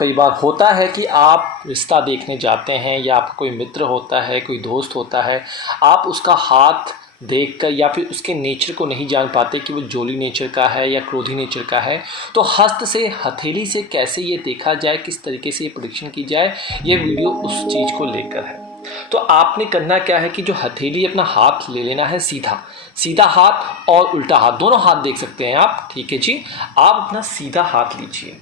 कई बार होता है कि आप रिश्ता देखने जाते हैं या आपका कोई मित्र होता है, कोई दोस्त होता है, आप उसका हाथ देखकर या फिर उसके नेचर को नहीं जान पाते कि वो जॉली नेचर का है या क्रोधी नेचर का है। तो हस्त से हथेली से कैसे ये देखा जाए, किस तरीके से ये प्रेडिक्शन की जाए, ये वीडियो उस चीज़ को लेकर है। तो आपने करना क्या है कि जो हथेली अपना हाथ ले लेना है, सीधा सीधा हाथ और उल्टा हाथ, दोनों हाथ देख सकते हैं आप, ठीक है जी। आप अपना सीधा हाथ लीजिए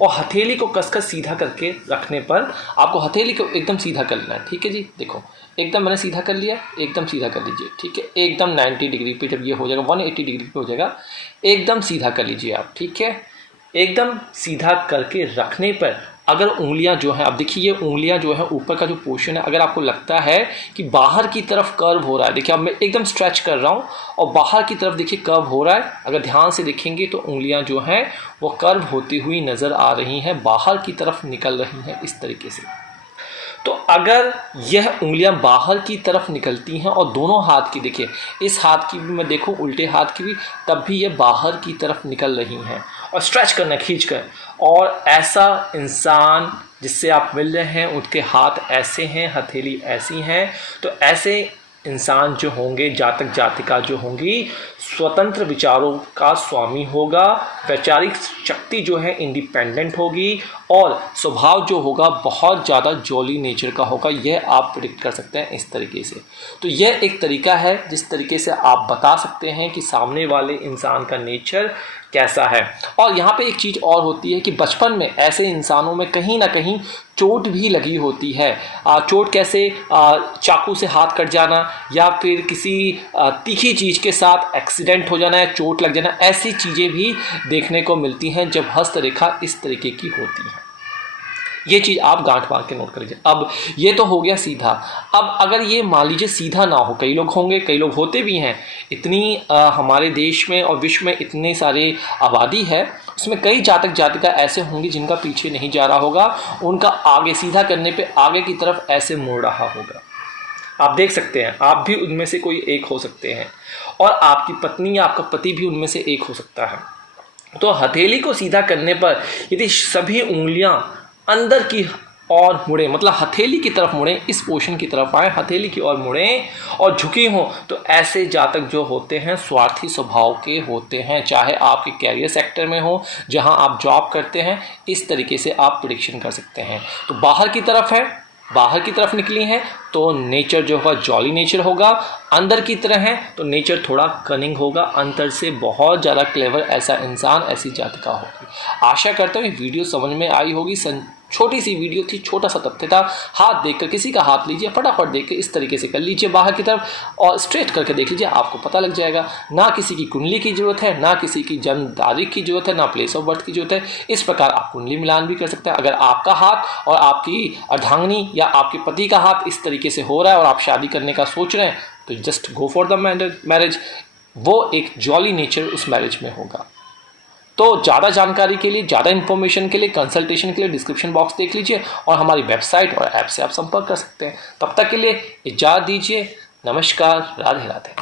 और हथेली को कसकर सीधा करके रखने पर आपको हथेली को एकदम सीधा कर लेना है, ठीक है जी। देखो एकदम मैंने सीधा कर लिया, एकदम सीधा कर लीजिए, ठीक है। एकदम 90 डिग्री पे जब ये हो जाएगा, 180 डिग्री पे हो जाएगा, एकदम सीधा कर लीजिए आप, ठीक है। एकदम सीधा करके रखने पर अगर उंगलियां जो हैं, अब देखिए ये उंगलियां जो है ऊपर का जो पोर्शन है, अगर आपको लगता है कि बाहर की तरफ कर्व हो रहा है, देखिए अब मैं एकदम स्ट्रेच कर रहा हूँ और बाहर की तरफ देखिए कर्व हो रहा है, अगर ध्यान से देखेंगे तो उंगलियां जो हैं वो कर्व होती हुई नज़र आ रही हैं, बाहर की तरफ निकल रही हैं इस तरीके से। तो अगर यह उंगलियां बाहर की तरफ निकलती हैं और दोनों हाथ की, देखिए इस हाथ की भी मैं देखूं, उल्टे हाथ की भी, तब भी ये बाहर की तरफ निकल रही हैं और स्ट्रेच करना खींच कर, और ऐसा इंसान जिससे आप मिल रहे हैं उनके हाथ ऐसे हैं, हथेली ऐसी हैं, तो ऐसे इंसान जो होंगे, जातक जातिका जो होंगी, स्वतंत्र विचारों का स्वामी होगा, वैचारिक शक्ति जो है इंडिपेंडेंट होगी और स्वभाव जो होगा बहुत ज़्यादा जॉली नेचर का होगा। यह आप प्रिडिक्ट कर सकते हैं इस तरीके से। तो यह एक तरीका है जिस तरीके से आप बता सकते हैं कि सामने वाले इंसान का नेचर कैसा है। और यहाँ पे एक चीज़ और होती है कि बचपन में ऐसे इंसानों में कहीं ना कहीं चोट भी लगी होती है। चोट कैसे, चाकू से हाथ कट जाना या फिर किसी तीखी चीज़ के साथ एक्सीडेंट हो जाना या चोट लग जाना, ऐसी चीज़ें भी देखने को मिलती हैं जब हस्तरेखा इस तरीके की होती है। ये चीज़ आप गांठ बांध के नोट कर लीजिए। अब ये तो हो गया सीधा। अब अगर ये मान लीजिए सीधा ना हो, कई लोग होंगे, कई लोग होते भी हैं, इतनी हमारे देश में और विश्व में इतने सारे आबादी है, उसमें कई जातक जातिका ऐसे होंगे जिनका पीछे नहीं जा रहा होगा, उनका आगे सीधा करने पे आगे की तरफ ऐसे मुड़ रहा होगा। आप देख सकते हैं, आप भी उनमें से कोई एक हो सकते हैं और आपकी पत्नी या आपका पति भी उनमें से एक हो सकता है। तो हथेली को सीधा करने पर यदि सभी उंगलियां अंदर की और मुड़े, मतलब हथेली की तरफ मुड़े, इस पोर्शन की तरफ आए, हथेली की ओर मुड़े और झुकी हों, तो ऐसे जातक जो होते हैं स्वार्थी स्वभाव के होते हैं, चाहे आपके कैरियर सेक्टर में हो, जहां आप जॉब करते हैं, इस तरीके से आप प्रेडिक्शन कर सकते हैं। तो बाहर की तरफ है, बाहर की तरफ निकली हैं तो नेचर जो होगा जॉली नेचर होगा, अंदर की तरह है तो नेचर थोड़ा कनिंग होगा, अंदर से बहुत ज़्यादा क्लेवर ऐसा इंसान, ऐसी जातिका होगी। आशा करता हूँ ये वीडियो समझ में आई होगी। छोटी सी वीडियो थी, छोटा सा तथ्य था। हाथ देखकर किसी का हाथ लीजिए, फटाफट देख के इस तरीके से कर लीजिए बाहर की तरफ और स्ट्रेट करके देख लीजिए, आपको पता लग जाएगा। ना किसी की कुंडली की जरूरत है, ना किसी की जन्म तारीख की जरूरत है, ना प्लेस ऑफ बर्थ की जरूरत है। इस प्रकार आप कुंडली मिलान भी कर सकते हैं। अगर आपका हाथ और आपकी अर्धांगिनी या आपके पति का हाथ इस तरीके से हो रहा है और आप शादी करने का सोच रहे हैं, तो just go for the marriage. वो एक जॉली नेचर उस मैरिज में होगा। तो ज़्यादा जानकारी के लिए, ज़्यादा इन्फॉर्मेशन के लिए, कंसल्टेशन के लिए डिस्क्रिप्शन बॉक्स देख लीजिए और हमारी वेबसाइट और ऐप से आप संपर्क कर सकते हैं। तब तक के लिए इजाज़त दीजिए। नमस्कार, राधे राधे।